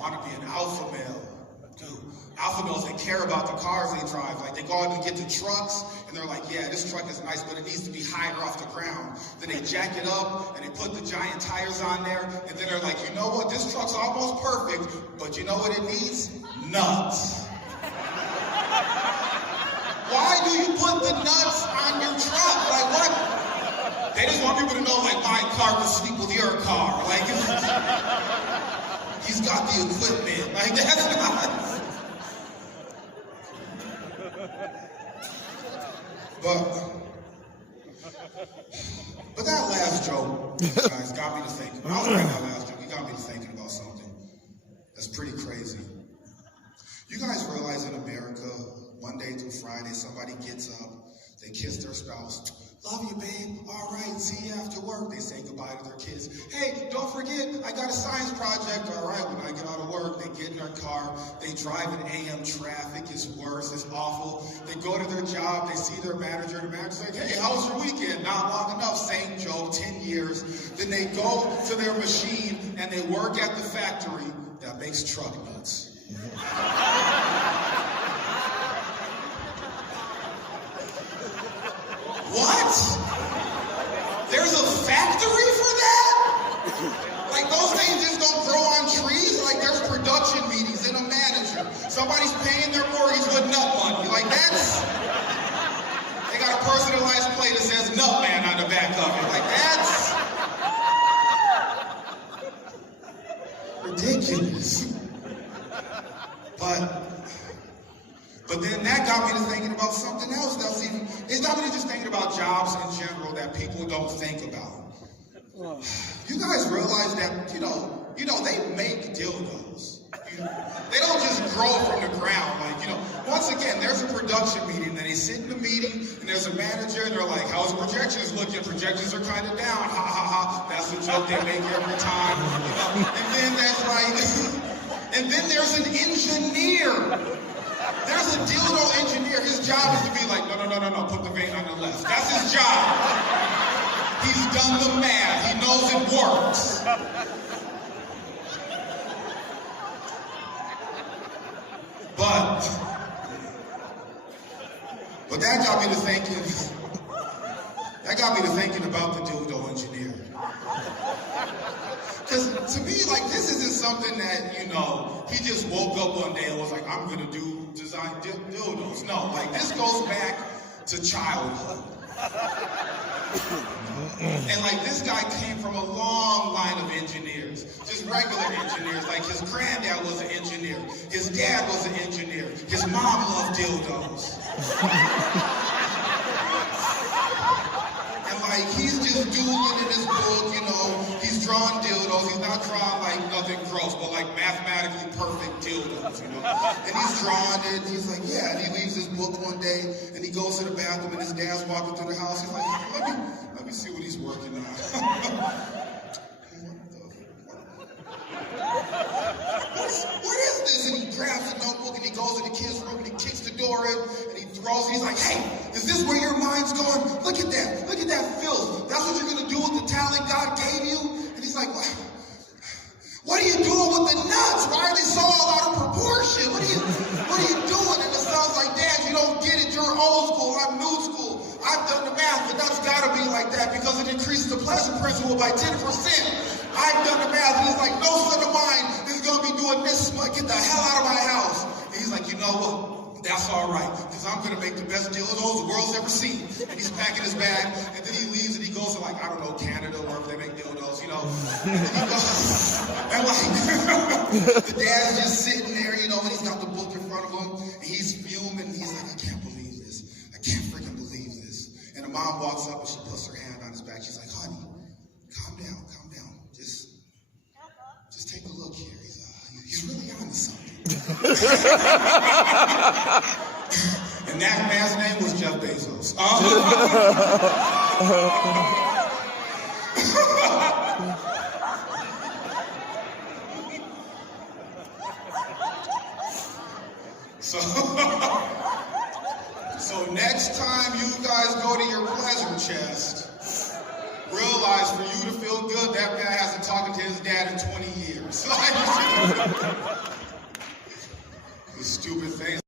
want to be an alpha male. Dude, alpha males, they care about the cars they drive. Like, they go out and get the trucks, and they're like, yeah, this truck is nice, but it needs to be higher off the ground. Then they jack it up, and they put the giant tires on there, and then they're like, you know what, this truck's almost perfect, but you know what it needs? Nuts. Why do you put the nuts on your truck? Like, what? They just want people to know, like, my car will sleep with your car. Like, he's got the equipment. Like, that's not... But that last joke, guys, got me to thinking. I was writing that last joke. It got me to thinking about something that's pretty crazy. You guys realize in America, Monday through Friday, somebody gets up, they kiss their spouse. Love you, babe. All right, see you after work. They say goodbye to their kids. Hey, don't forget, I got a science project. All right, when I get out of work, they get in their car. They drive in AM traffic. It's worse. It's awful. They go to their job. They see their manager. The manager's like, hey, how was your weekend? Not long enough. Same joke, 10 years. Then they go to their machine, and they work at the factory that makes truck nuts. What? There's a factory for that? Like, those things just don't grow on trees? Like, there's production meetings and a manager. Somebody's paying their mortgage with nut money. Like, that's... They got a personalized plate that says Nut Man on the back of it. Like, that's... ridiculous. But then that got me to thinking about something else that's even, it got me to just thinking about jobs in general that people don't think about. You guys realize that, you know, they make dildos. They don't just grow from the ground. Like, once again, there's a production meeting, and they sit in the meeting, and there's a manager, and they're like, how's the projections looking? Projections are kind of down, ha ha ha. That's the joke they make every time, And then there's like, and then there's an engineer. There's a dildo engineer. His job is to be like, no, put the vein on the left. That's his job. He's done the math. He knows it works. But that got me to thinking. That got me to thinking about the dildo engineer. Because to me, like, this isn't something that, he just woke up one day and was like, I'm going to design dildos. No, like, this goes back to childhood. And, like, this guy came from a long line of engineers. Just regular engineers. Like, his granddad was an engineer. His dad was an engineer. His mom loved dildos. Like, he's just doodling in his book, he's drawing dildos. He's not drawing, like, nothing gross, but, like, mathematically perfect dildos, And he's drawing it, and he's like, yeah, and he leaves his book one day, and he goes to the bathroom, and his dad's walking through the house. He's like, let me see what he's working on. What is this? And he grabs the notebook, and he goes to the kid's room, and he kicks the door in, and he throws it. He's like, hey, is this where your mind's going? Look at that filth. That's what you're going to do with the talent God gave you? And he's like, what are you doing with the nuts? Why are they so all out of proportion? What are you doing? And the son's like, Dad, you don't get it. You're old school. I'm new school. I've done the math, but that's got to be like that because it increases the pleasure principle by 10%. I've done the math. And he's like, no son of mine is going to be doing this. Get the hell out of my house. And he's like, you know what? That's all right, because I'm going to make the best dildos the world's ever seen. And he's packing his bag, and then he leaves, and he goes to, like, I don't know, Canada, wherever they make dildos, And then he goes, and, like, the dad's just sitting there, and he's got the book in front of him, and he's fuming, and he's like, I can't believe this. I can't freaking believe this. And the mom walks up, and she puts her hand on his back. She's like, honey, calm down. Just take a look here. He's really on to something. And that man's name was Jeff Bezos. So next time you guys go to your pleasure chest, realize for you to feel good, that guy hasn't talked to his dad in 20 years. The stupid things.